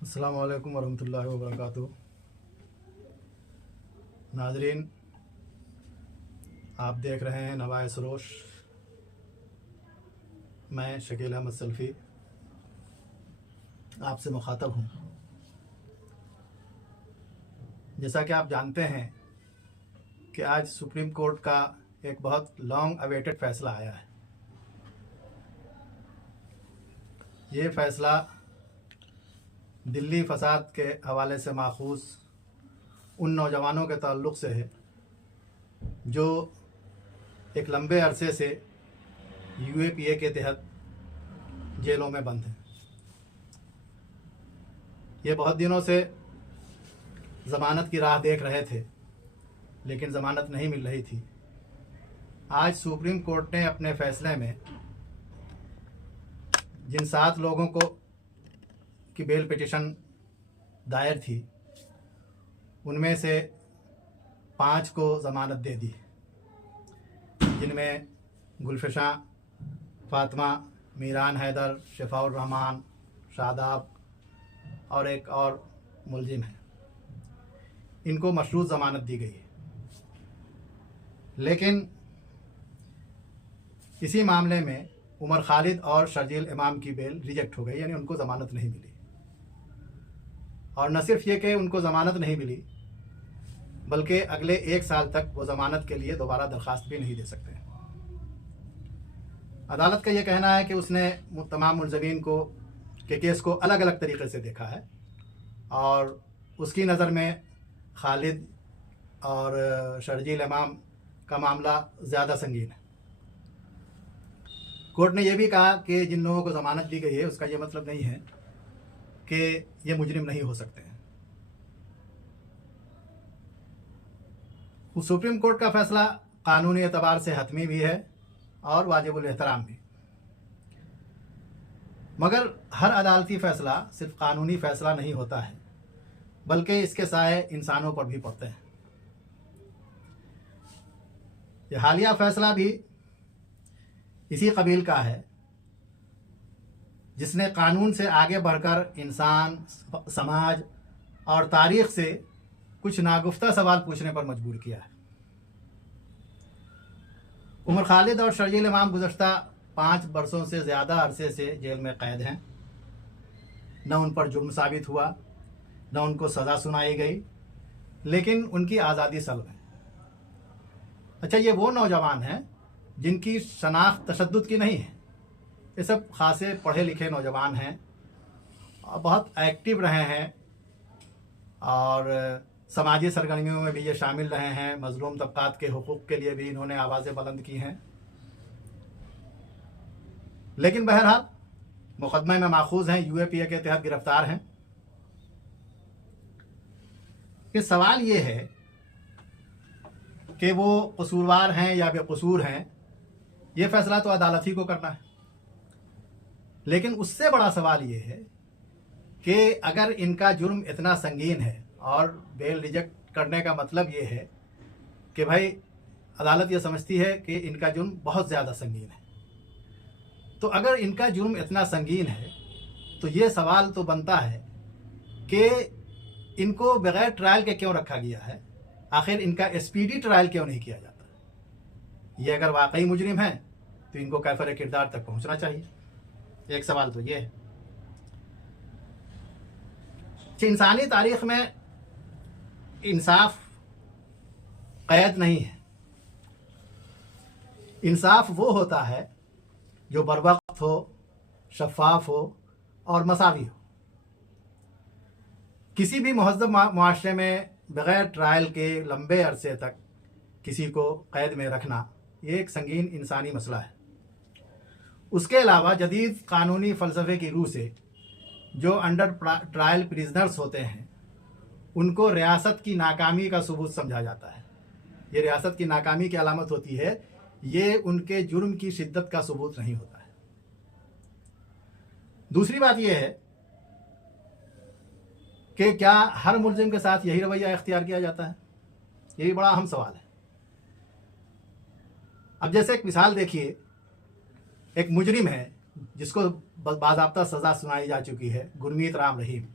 अस्सलाम वालेकुम वरहमतुल्लाहि वबरकातुहू। नाजरीन, आप देख रहे हैं नवाए सरोश। मैं शकील अहमद सल्फ़ी आपसे मुखातब हूँ। जैसा कि आप जानते हैं कि आज सुप्रीम कोर्ट का एक बहुत लॉन्ग अवेटेड फ़ैसला आया है। ये फ़ैसला दिल्ली फसाद के हवाले से माखूज़ उन नौजवानों के ताल्लुक़ से है जो एक लंबे अरसे से यूएपीए के तहत जेलों में बंद हैं। ये बहुत दिनों से ज़मानत की राह देख रहे थे, लेकिन ज़मानत नहीं मिल रही थी। आज सुप्रीम कोर्ट ने अपने फ़ैसले में जिन 7 लोगों को की बेल पिटिशन दायर थी, उनमें से 5 को ज़मानत दे दी, जिनमें गुलफिशा, फ़ातिमा, मीरान हैदर, शिफाउर रहमान, शादाब और एक और मुलजिम है। इनको मशरूत ज़मानत दी गई है। लेकिन इसी मामले में उमर खालिद और शर्जील इमाम की बेल रिजेक्ट हो गई, यानी उनको ज़मानत नहीं मिली। और न सिर्फ ये कि उनको ज़मानत नहीं मिली, बल्कि अगले 1 साल तक वो ज़मानत के लिए दोबारा दरख्वास्त भी नहीं दे सकते। अदालत का ये कहना है कि उसने तमाम मुलज़मीन को के केस को अलग अलग तरीक़े से देखा है और उसकी नज़र में खालिद और शर्जील इमाम का मामला ज़्यादा संगीन है। कोर्ट ने यह भी कहा कि जिन लोगों को ज़मानत दी गई है, उसका ये मतलब नहीं है कि ये मुजरिम नहीं हो सकते हैं। सुप्रीम कोर्ट का फ़ैसला कानूनी एतबार से हतमी भी है और वाजिबुल एहतराम भी। मगर हर अदालती फ़ैसला सिर्फ कानूनी फ़ैसला नहीं होता है, बल्कि इसके साए इंसानों पर भी पड़ते हैं। यह हालिया फ़ैसला भी इसी कबील का है, जिसने कानून से आगे बढ़कर इंसान, समाज और तारीख़ से कुछ नागुफ्ता सवाल पूछने पर मजबूर किया है। उमर खालिद और शर्जील इमाम गुज़श्ता 5 बरसों से ज़्यादा अरसे से जेल में कैद हैं। न उन पर जुर्म साबित हुआ, न उनको सज़ा सुनाई गई, लेकिन उनकी आज़ादी सल्ब है। अच्छा, ये वो नौजवान हैं जिनकी शनाख्त तशद्दुद की नहीं है। ये सब खासे पढ़े लिखे नौजवान हैं और बहुत एक्टिव रहे हैं और समाजी सरगर्मियों में भी ये शामिल रहे हैं। मज़लूम तबक़ात के हुकूक़ के लिए भी इन्होंने आवाज़ें बुलंद की हैं। लेकिन बहरहाल मुक़दमे में माखूज़ हैं, यूएपीए के तहत गिरफ़्तार हैं। कि सवाल ये है कि वो कसूरवार हैं या बेकसूर हैं, ये फ़ैसला तो अदालत ही को करना है। लेकिन उससे बड़ा सवाल ये है कि अगर इनका जुर्म इतना संगीन है और बेल रिजेक्ट करने का मतलब ये है कि भाई अदालत ये समझती है कि इनका जुर्म बहुत ज़्यादा संगीन है, तो अगर इनका जुर्म इतना संगीन है तो ये सवाल तो बनता है कि इनको बग़ैर ट्रायल के क्यों रखा गया है। आखिर इनका स्पीडी ट्रायल क्यों नहीं किया जाता। ये अगर वाकई मुजरिम है तो इनको कैफ़र किरदार तक पहुंचना चाहिए। एक सवाल तो ये है कि इंसानी तारीख़ में इंसाफ क़ैद नहीं है। इंसाफ वो होता है जो बरवक्त हो, शफ़ाफ हो और मसावी हो। किसी भी महज़्ज़ब मुआशरे में बग़ैर ट्रायल के लंबे अरसे तक किसी को क़ैद में रखना ये एक संगीन इंसानी मसला है। उसके अलावा जदीद कानूनी फ़लसफ़े की रूह से जो अंडर ट्रायल प्रिजनर्स होते हैं, उनको रियासत की नाकामी का सबूत समझा जाता है। ये रियासत की नाकामी की अलामत होती है, ये उनके जुर्म की शिद्दत का सबूत नहीं होता है। दूसरी बात यह है कि क्या हर मुल्ज़िम के साथ यही रवैया इख्तियार किया जाता है? यही बड़ा अहम सवाल है। अब जैसे एक मिसाल देखिए, एक मुजरिम है जिसको बाज़ाब्ता सज़ा सुनाई जा चुकी है, गुरमीत राम रहीम।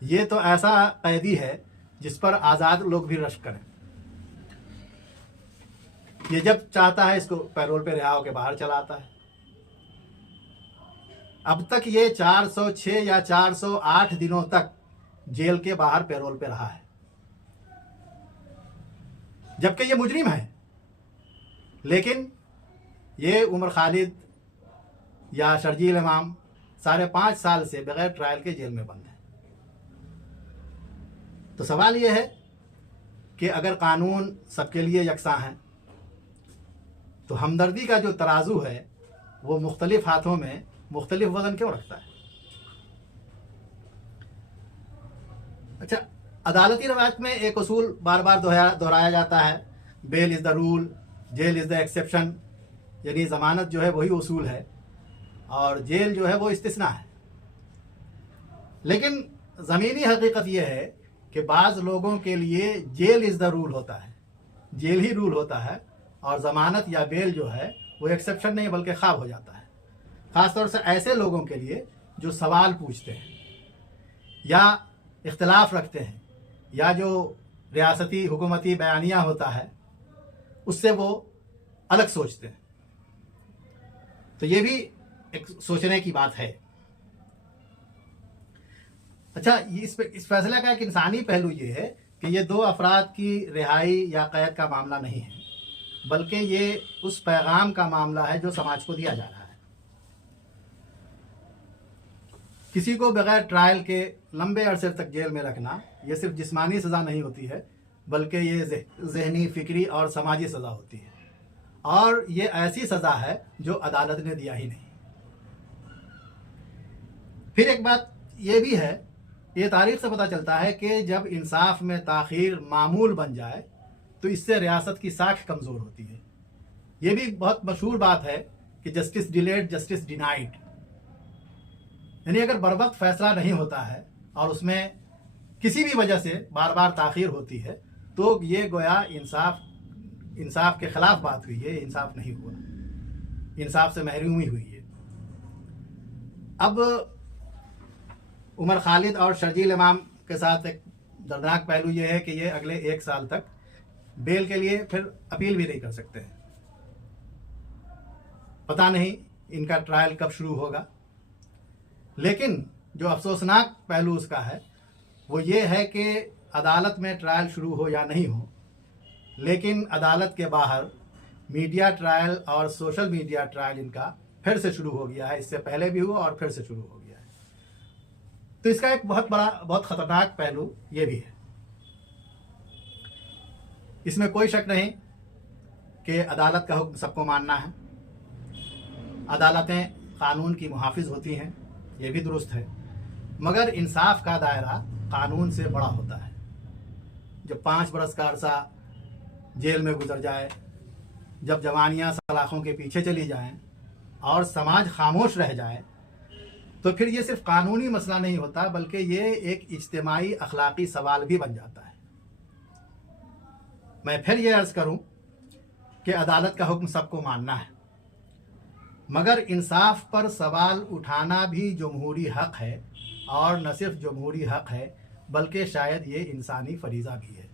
ये तो ऐसा कैदी है जिस पर आज़ाद लोग भी रश्क करें। ये जब चाहता है इसको पैरोल पे रिहा होकर बाहर चलाता है। अब तक ये 406 या 408 दिनों तक जेल के बाहर पैरोल पे रहा है, जबकि ये मुजरिम है। लेकिन ये उमर खालिद या शर्जील इमाम 5.5 साल से बगैर ट्रायल के जेल में बंद है। तो सवाल ये है कि अगर कानून सबके लिए यकसा है तो हमदर्दी का जो तराजू है वो मुख्तलिफ हाथों में मुख्तलिफ वजन क्यों रखता है? अच्छा, अदालती रवायत में एक उसूल बार बार दोहराया जाता है, bail is the rule, jail is the exception. यानी ज़मानत जो है वही उसूल है और जेल जो है वो इस्तिस्ना है। लेकिन ज़मीनी हकीकत यह है कि बाज़ लोगों के लिए जेल इज़ द रूल होता है, जेल ही रूल होता है, और ज़मानत या बेल जो है वो एक्सेप्शन नहीं बल्कि ख्वाब हो जाता है। ख़ासतौर से ऐसे लोगों के लिए जो सवाल पूछते हैं या इख्तलाफ रखते हैं या जो रियासती हुकूमती बयानिया होता है उससे वो अलग सोचते हैं। तो ये भी एक सोचने की बात है। अच्छा, इस फैसले का एक इंसानी पहलू ये है कि ये 2 अफराद की रिहाई या कैद का मामला नहीं है, बल्कि ये उस पैगाम का मामला है जो समाज को दिया जा रहा है। किसी को बगैर ट्रायल के लंबे अरसे तक जेल में रखना ये सिर्फ जिस्मानी सज़ा नहीं होती है, बल्कि ये ज़हनी, फ़िक्री और समाजी सज़ा होती है। और ये ऐसी सज़ा है जो अदालत ने दिया ही नहीं। फिर एक बात ये भी है, ये तारीख से पता चलता है कि जब इंसाफ में ताख़ीर मामूल बन जाए तो इससे रियासत की साख कमज़ोर होती है। ये भी बहुत मशहूर बात है कि जस्टिस डिलेड जस्टिस डिनाइड, यानी अगर बर वक्त फैसला नहीं होता है और उसमें किसी भी वजह से बार बार ताख़ीर होती है तो ये गोया इंसाफ के खिलाफ बात हुई है, इंसाफ नहीं हुआ, इंसाफ से महरूमी हुई है। अब उमर खालिद और शर्जील इमाम के साथ एक दर्दनाक पहलू ये है कि ये अगले 1 साल तक बेल के लिए फिर अपील भी नहीं कर सकते हैं। पता नहीं इनका ट्रायल कब शुरू होगा। लेकिन जो अफसोसनाक पहलू उसका है वो ये है कि अदालत में ट्रायल शुरू हो या नहीं हो, लेकिन अदालत के बाहर मीडिया ट्रायल और सोशल मीडिया ट्रायल इनका फिर से शुरू हो गया है। इससे पहले भी हुआ और फिर से शुरू हो गया है। तो इसका एक बहुत ख़तरनाक पहलू ये भी है। इसमें कोई शक नहीं कि अदालत का हुक्म सबको मानना है। अदालतें कानून की मुहाफिज होती हैं, ये भी दुरुस्त है, मगर इंसाफ का दायरा कानून से बड़ा होता है। जब 5 बरस का अरसा जेल में गुजर जाए, जब जवानियाँ सलाखों के पीछे चली जाएं और समाज खामोश रह जाए, तो फिर ये सिर्फ कानूनी मसला नहीं होता बल्कि ये एक इज्तिमाई अखलाकी सवाल भी बन जाता है। मैं फिर ये अर्ज़ करूं कि अदालत का हुक्म सबको मानना है, मगर इंसाफ पर सवाल उठाना भी जमहूरी हक़ है, और न सिर्फ जमहूरी हक़ है बल्कि शायद ये इंसानी फरीज़ा भी है।